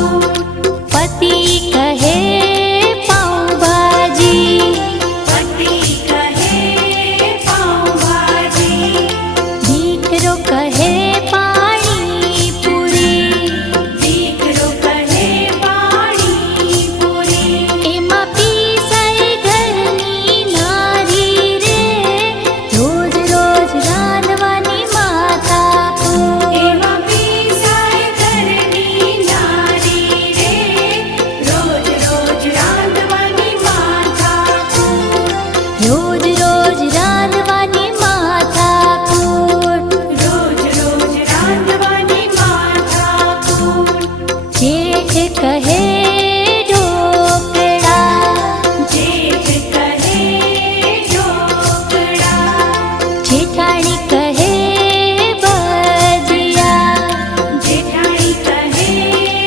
पति कहे पाव भाजी, पति कहे पाव भाजी, दीकरो कहे पाणी पूरी, दीकरो कहे पाणी पूरी। एमा पीसाई घरनी नारी रे, रोज रोज रांधवानी माथा एवा पीसाय घरनी नारी रे, रोज रोज रांधवानी माथा रोज रोज रांधवानी माथा रोज रोज रांधवानी माथा जेठ कहे